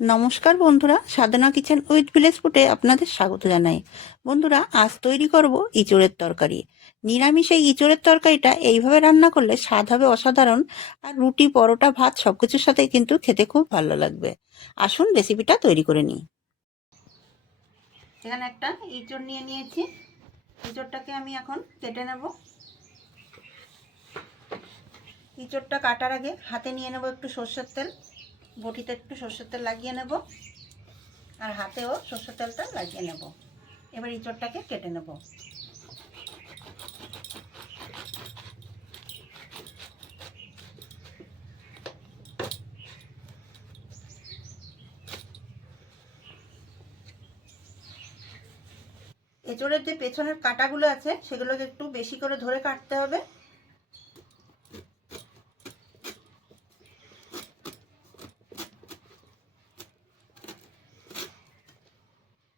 নমস্কার বন্ধুরা, সাধনা kitchen with village ফুডে আপনাদের স্বাগত জানাই। বন্ধুরা, আজ তৈরি করব ইঁচড়ের তরকারি। নিরামিষ এই ইঁচড়ের তরকারিটা এইভাবে রান্না করলে স্বাদ হবে অসাধারণ। আর রুটি, পরোটা, ভাত সবকিছুর সাথে কিন্তু খেতে খুব ভালো লাগবে। আসুন রেসিপিটা তৈরি করে নিই। এখানে একটা ইঁচড় নিয়ে নিয়েছি। ইঁচড়টাকে আমি এখন কেটে নেব। ইঁচড়টা কাটার আগে হাতে নিয়ে নেব একটু সর্ষের তেল। বটিতে একটু সর্ষের তেল লাগিয়ে নেব, আর হাতেও সর্ষের তেলটা লাগিয়ে নেব। এবার ইঁচড়টাকে কেটে নেব। এঁচড়ের যে পেছনের কাঁটাগুলো আছে সেগুলোকে একটু বেশি করে ধরে কাটতে হবে।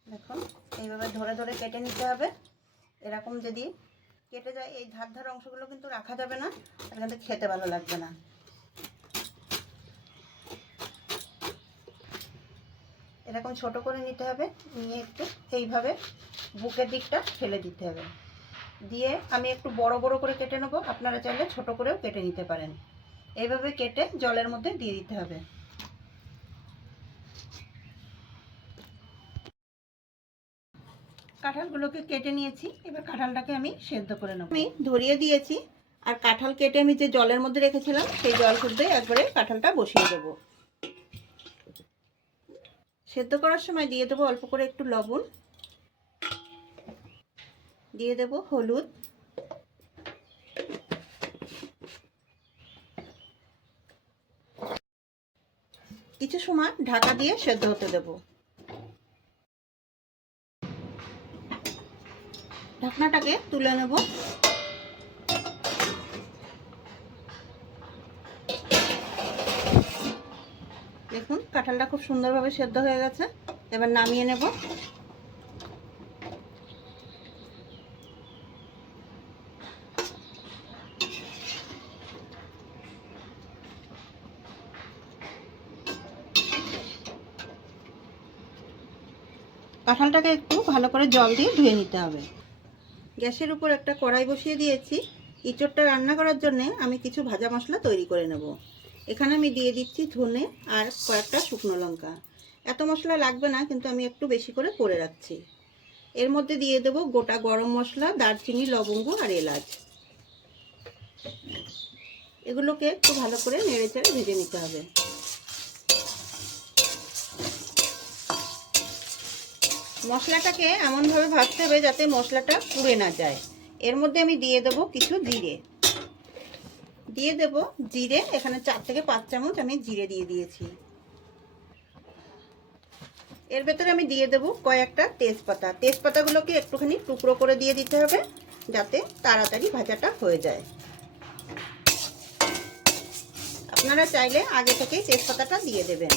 দেখুন, এইভাবে ধরে ধরে কেটে নিতে হবে। এরকম যদি কেটে যায়, এই ধার ধার অংশগুলো কিন্তু রাখা যাবে না, আর কিন্তু খেতে ভালো লাগবে না। এরকম ছোট করে নিতে হবে, নিয়ে একটু এইভাবে বুকের দিকটা ফেলে দিতে হবে। দিয়ে আমি একটু বড় বড় করে কেটে নেবো, আপনারা চাইলে ছোট করেও কেটে নিতে পারেন। এইভাবে কেটে জলের মধ্যে দিয়ে দিতে হবে। কাঁঠালগুলোকে কেটে নিয়েছি, এবার কাঁঠালটাকে আমি সেদ্ধ করে নেব। আমি ধরিয়ে দিয়েছি, আর কাঁঠাল কেটে আমি যে জলের মধ্যে রেখেছিলাম সেই জল শুদ্ধ একবারে কাঁঠালটা বসিয়ে দেব। সেদ্ধ করার সময় দিয়ে দেবো অল্প করে একটু লবণ, দিয়ে দেব হলুদ, কিছু সময় ঢাকা দিয়ে সেদ্ধ হতে দেব। ঢাকনাটাকে তুলে নেব। দেখুন, কাঁঠালটা খুব সুন্দরভাবে সেদ্ধ হয়ে গেছে। এবার নামিয়ে নেব। কাঁঠালটাকে একটু ভালো করে জল দিয়ে ধুয়ে নিতে হবে। গ্যাসের উপর একটা কড়াই বসিয়ে দিয়েছি। ইঁচড়টা রান্না করার জন্য আমি কিছু ভাজা মশলা তৈরি করে নেব। এখানে আমি দিয়ে দিচ্ছি ধনে আর কয়েকটা শুকনো লঙ্কা। এত মশলা লাগবে না, কিন্তু আমি একটু বেশি করে রাখছি। এর মধ্যে দিয়ে দেব গোটা গরম মশলা, দারচিনি, লবঙ্গ আর এলাচ। এগুলোকে একটু ভালো করে নেড়েচেড়ে ভেজে নিতে হবে। মশলাটাকে এমনভাবে ভাজতে হবে যাতে মশলাটা পুড়ে না যায়। এর মধ্যে আমি দিয়ে দেব কিছু জিরে। দিয়ে দেব জিরে, এখানে 4 থেকে 5 চামচ আমি জিরে দিয়ে দিয়েছি। এর ভেতরে আমি দিয়ে দেব কয়েকটা তেজপাতা। তেজপাতাগুলোকে একটুখানি টুকরো করে দিয়ে দিতে হবে যাতে তাড়াতাড়ি ভাজাটা হয়ে যায়। আপনারা চাইলে আগে থেকেই তেজপাতাটা দিয়ে দেবেন।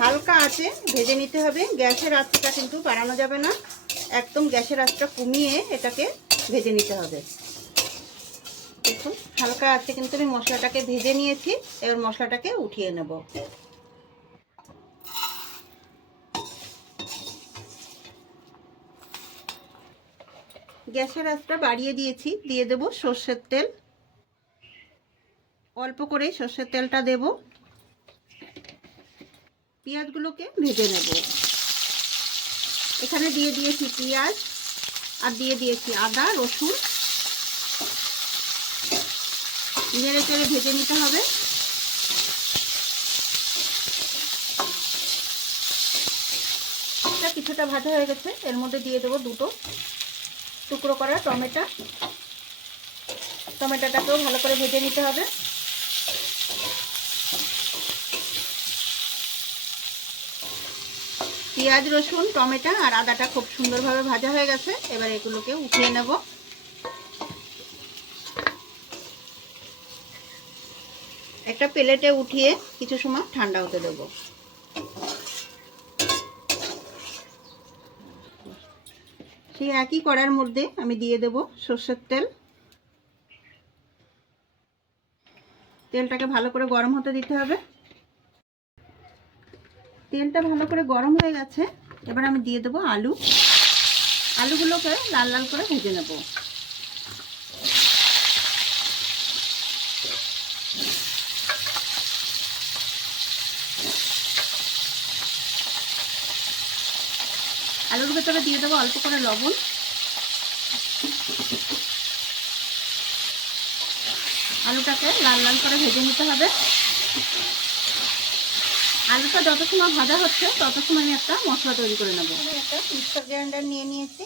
হালকা আঁচে ভেজে নিতে হবে, গ্যাসের আঁচটা কিন্তু বাড়ানো যাবে না। একদম গ্যাসের আঁচটা কমিয়ে এটাকে ভেজে নিতে হবে। দেখুন, হালকা আঁচে কিন্তু আমি মশলাটাকে ভেজে নিয়েছি। এবার মশলাটাকে উঠিয়ে নেব। গ্যাসের আঁচটা বাড়িয়ে দিয়েছি, দিয়ে দেব সর্ষের তেল। অল্প করে সর্ষের তেলটা দেব। পেঁয়াজগুলোকে ভেজে নেব। এখানে দিয়ে দিয়েছি পেঁয়াজ, আর দিয়ে দিয়েছি আদা রসুন। নেড়ে চেড়ে ভেজে নিতে হবে। কিছুটা ভাজা হয়ে গেছে, এর মধ্যে দিয়ে দেবো দুটো টুকরো করা টমেটো। টমেটোটাকেও ভালো করে ভেজে নিতে হবে। পেঁয়াজ, রসুন, টমেটো আর আদাটা খুব সুন্দরভাবে ভাজা হয়ে গেছে। এবার এগুলোকে উঠিয়ে নেব। একটা প্লেটে উঠিয়ে কিছু সময় ঠান্ডা হতে দেব। সেই একই কড়াইয়ের মধ্যে আমি দিয়ে দেব সর্ষের তেল। তেলটাকে ভালো করে গরম হতে দিতে হবে। তেলটা ভালো করে গরম হয়ে গেছে, এবার আমি দিয়ে দেবো আলু। আলুগুলোকে লাল লাল করে ভেজে নেব। আলুর ভেতরে দিয়ে দেবো অল্প করে লবণ। আলুটাকে লাল লাল করে ভেজে নিতে হবে। আলুটা যত সময় ভাজা হচ্ছে তত সময় আমি একটা মশলা তৈরি করে নেব। আমি একটা মিক্সার গ্রাইন্ডার নিয়ে নিয়েছি।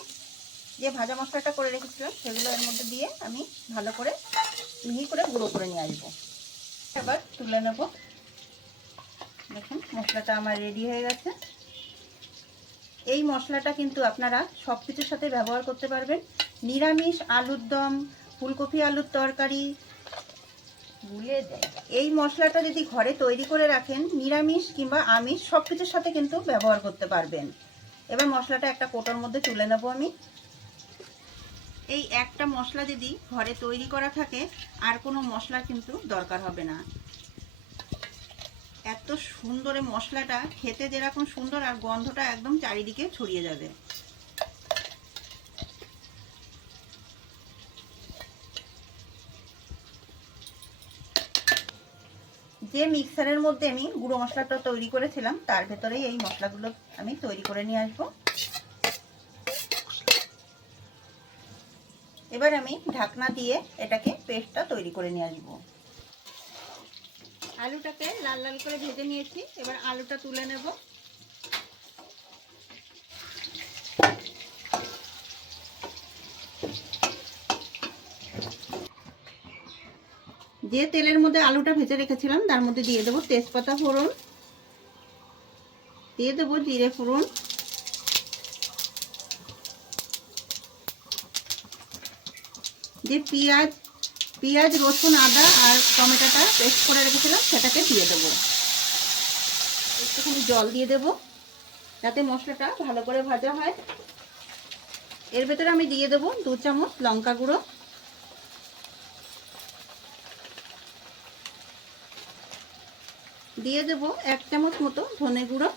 যে ভাজা মশলাটা করে রেখেছিলাম সেগুলো এর মধ্যে দিয়ে আমি ভালো করে মিহি করে গুঁড়ো করে নিয়ে আসবো। এবার তুলে নেব। দেখুন মশলাটা আমার রেডি হয়ে গেছে। এই মশলাটা কিন্তু আপনারা সব কিছুর সাথে ব্যবহার করতে পারবেন। নিরামিষ আলুর দম, ফুলকপি আলুর তরকারি, এই মশলাটা যদি ঘরে তৈরি করে রাখেন নিরামিষ কিংবা আমিষ সব কিছুর সাথে কিন্তু ব্যবহার করতে পারবেন। এবার মশলাটা একটা কোটোর মধ্যে তুলে নেব আমি। এই একটা মশলা যদি ঘরে তৈরি করা থাকে আর কোনো মশলা কিন্তু দরকার হবে না। এত সুন্দর এই মশলাটা, খেতে যেরকম সুন্দর আর গন্ধটা একদম চারিদিকে ছড়িয়ে যাবে। যে মিক্সারের মধ্যে আমি গুঁড়ো মশলাটা তৈরি করেছিলাম তার ভেতরেই এই মশলাগুলো আমি তৈরি করে নিয়ে আসবো। এবার আমি ঢাকনা দিয়ে এটাকে পেস্টটা তৈরি করে নিয়ে আসবো। আলুটাকে লাল লাল করে ভেজে নিয়েছি, এবার আলুটা তুলে নেব। যে তেলের মধ্যে আলুটা ভেজে রেখেছিলাম তার মধ্যে দিয়ে দেবো তেজপাতা ফোড়ন, দিয়ে দেবো জিরে ফোড়ন, যে পেঁয়াজ রসুন আদা আর টমেটোটা পেস্ট করে রেখেছিলাম সেটাকে দিয়ে দেবো। একটুখানি জল দিয়ে দেবো যাতে মশলাটা ভালো করে ভাজা হয়। এর ভেতরে আমি দিয়ে দেবো 2 চামচ লঙ্কা গুঁড়ো, দিয়ে দেবো 1 চামচ মতো ধনে গুঁড়ো,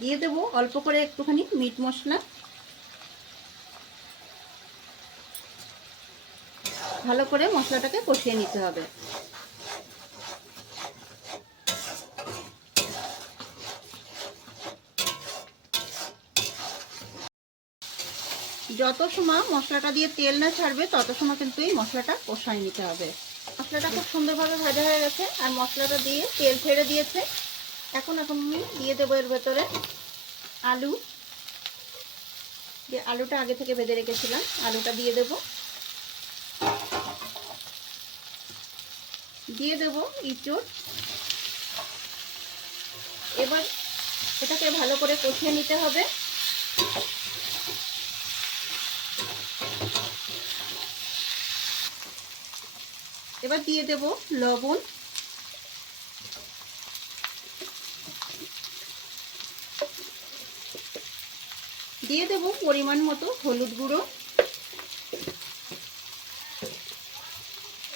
দিয়ে দেবো অল্প করে একটুখানি মিট মশলা। ভালো করে মশলাটাকে কষিয়ে নিতে হবে। যত সময় মশলাটা দিয়ে তেল না ছাড়বে তত সময় কিন্তু এই মশলাটা কষায় নিতে হবে। মশলাটা খুব সুন্দরভাবে ভাজা হয়ে গেছে আর মশলাটা দিয়ে তেল ছেড়ে দিয়েছে। এখন আমি দিয়ে দেবো এর ভেতরে আলু। যে আলুটা আগে থেকে ভেজে রেখেছিলাম আলুটা দিয়ে দেবো, দিয়ে দেবো ইঁচড়। এবার এটাকে ভালো করে কষিয়ে নিতে হবে। এবার দিয়ে দেব লবণ, দিয়ে দেব পরিমাণ মতো হলুদ গুঁড়ো,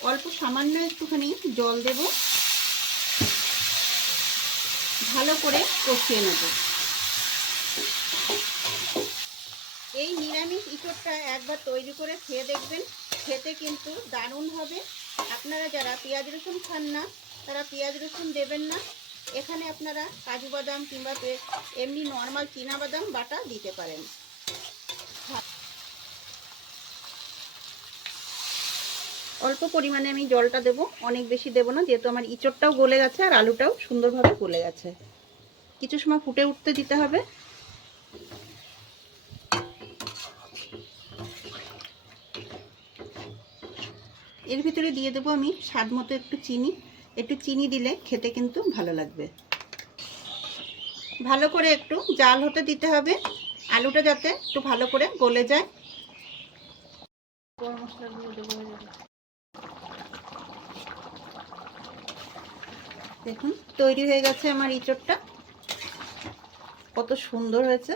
অল্প সামান্য একটুখানি জল দেব, ভালো করে কষিয়ে নেব। এই নিরামিষ ইঁচড়টা একবার তৈরি করে খেয়ে দেখবেন, খেতে কিন্তু দারুণ হবে। আপনারা যারা পেঁয়াজ রসুন খান না তারা পেঁয়াজ রসুন দেবেন না। এখানে আপনারা কাজু বাদাম কিংবা এমনি নর্মাল চীনা বাদাম বাটা দিতে পারেন। অল্প পরিমাণে আমি জলটা দেব, অনেক বেশি দেব না, যেহেতু আমার ইঁচড়টাও গলে গেছে আর আলুটাও সুন্দরভাবে গলে গেছে। কিছু সময় ফুটে উঠতে দিতে হবে। এর ভিতরে দিয়ে দেবো আমি স্বাদ মতো একটু চিনি। একটু চিনি দিলে খেতে কিন্তু ভালো লাগবে। ভালো করে একটু জাল হতে দিতে হবে, আলুটা যাতে একটু ভালো করে গলে যায়। গরম মশলাগুলো দেবো। দেখুন তৈরি হয়ে গেছে আমার ইঁচড়টা, কত সুন্দর হয়েছে।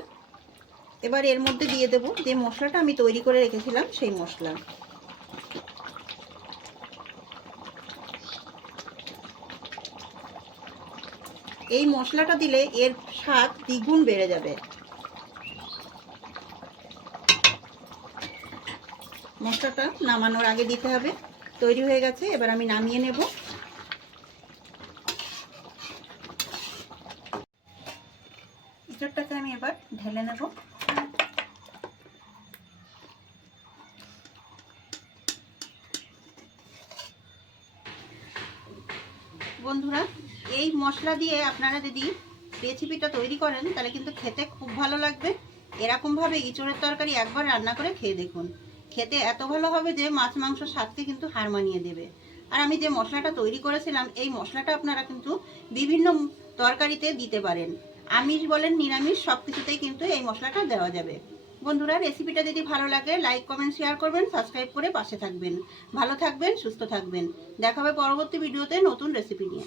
এবার এর মধ্যে দিয়ে দেবো যে মশলাটা আমি তৈরি করে রেখেছিলাম সেই মশলা। এই মশলাটা দিলে এর স্বাদ দ্বিগুণ বেড়ে যাবে। মশলাটা নামানোর আগে দিতে হবে। তৈরি হয়ে গেছে, এবার আমি নামিয়ে নেব। এঁচড়টাকে আমি এবার ঢেলে নেব। বন্ধুরা, এই মশলা দিয়ে আপনারা যদি রেসিপিটা তৈরি করেন তাহলে কিন্তু খেতে খুব ভালো লাগবে। এরকমভাবে ইঁচড়ের তরকারি একবার রান্না করে খেয়ে দেখুন, খেতে এত ভালো হবে যে মাছ মাংস স্বাদকে কিন্তু হার মানিয়ে দেবে। আর আমি যে মশলাটা তৈরি করেছিলাম, এই মশলাটা আপনারা কিন্তু বিভিন্ন তরকারিতে দিতে পারেন। আমিষ বলেন নিরামিষ সব কিছুতেই কিন্তু এই মশলাটা দেওয়া যাবে। বন্ধুরা, রেসিপিটা যদি ভালো লাগে লাইক কমেন্ট শেয়ার করবেন, সাবস্ক্রাইব করে পাশে থাকবেন। ভালো থাকবেন, সুস্থ থাকবেন। দেখা হবে পরবর্তী ভিডিওতে নতুন রেসিপি নিয়ে।